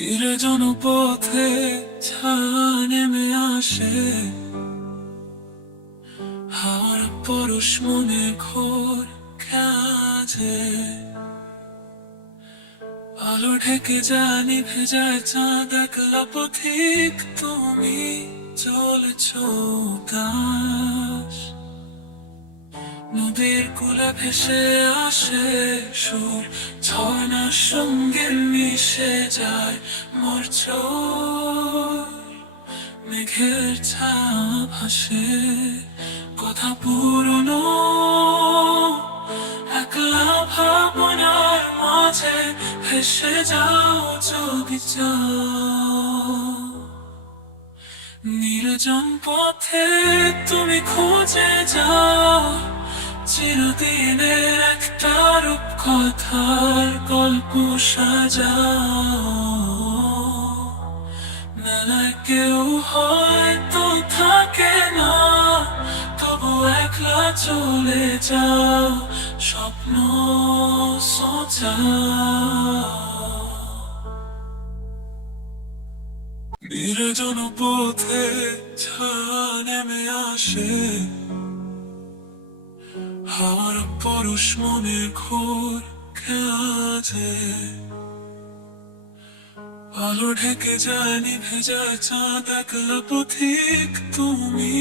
নির্জন পথে নেমে আসে। হাওয়ার পরশ মনে ঘোর কাজে। আলো ঢেকে জানি ভেজায় চাঁদ, একলা পথিক তুমি চলেছ দাস। নদীর কুলে ভেসে আসে সুর, ঝর্ণার সঙ্গে মিশে যায় মরছ মেঘের ছা ভাসে, কথা পুরনো, একলা ভাবনার মাঝে ভেসে যাও যদি চাও। নির্জন পথে তুমি যাও চিরদিনের একটা রূপ কথার গল্প সাজাও। মেলায় কেউ হয়তো থাকে না, তবু একলা চলে যাও, স্বপ্ন সোচাও নির্জন পথে নেমে আসে। হাওয়ার পরশ মনে ঘোর কাজে। আলো ঢেকে নিভে যায় চাঁদ একলা পথিক তুমি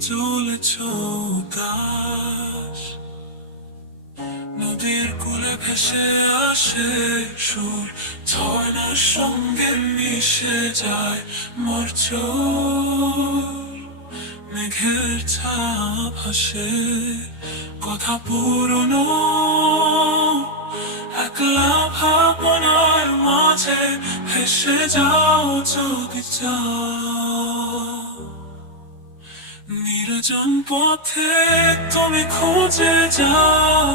চলেছ দাস নদীর কুলে ভেসে আসে সুর ঝর্ণার সঙ্গে মিশে যায় মরছ মেঘের ছা হাসে কথা পুরনো, একলা ভাবনার মাঝে ভেসে যাও যদি নির্জন পথে তুমি খুঁজে যাও,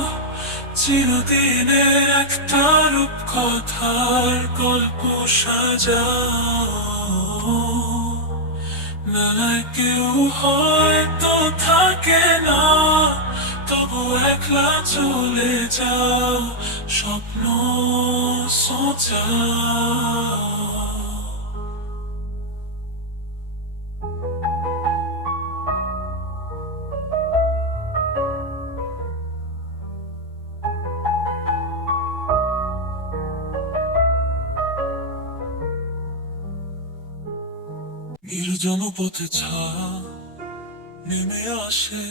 চিরদিনের একটা রূপ কথার গল্প সাজাও। মেলায় কেউ হয়তো থাকে না একলা চলে যাও স্বপ্ন সোচাও নির্জন পথে ছা নেমে আসে।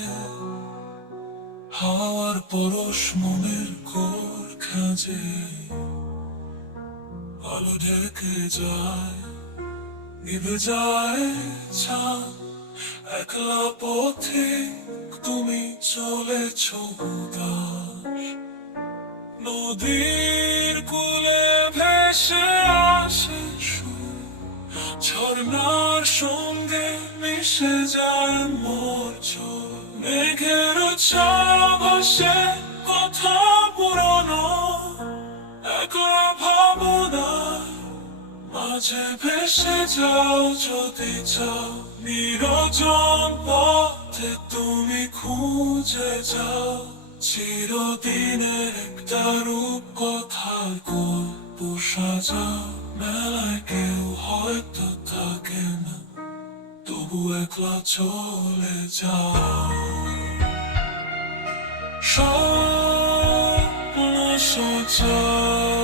হাওয়ার পরশ মনের ঘোর খাজে, আলো ঢেকে যায়, নিভে যায় একলা পথে তুমি চলেছ নদীর কুলে ভেসে আসে সুর। ঝর্ণার সঙ্গে মিশে যায় মোর চোখ। মেঘের চাবাসে কথা পুরনো, একলা ভাবনা মাঝে ভেসে যাও যদি চাও। নিরজন পথে তুমি খুঁজে যাও। চিরদিনের একটা রূপ কথার গল্প সাজাও। মেলায় কেউ হয়তো থাকে না। তবু একলা চলে যা স্বপ্ন সোচাও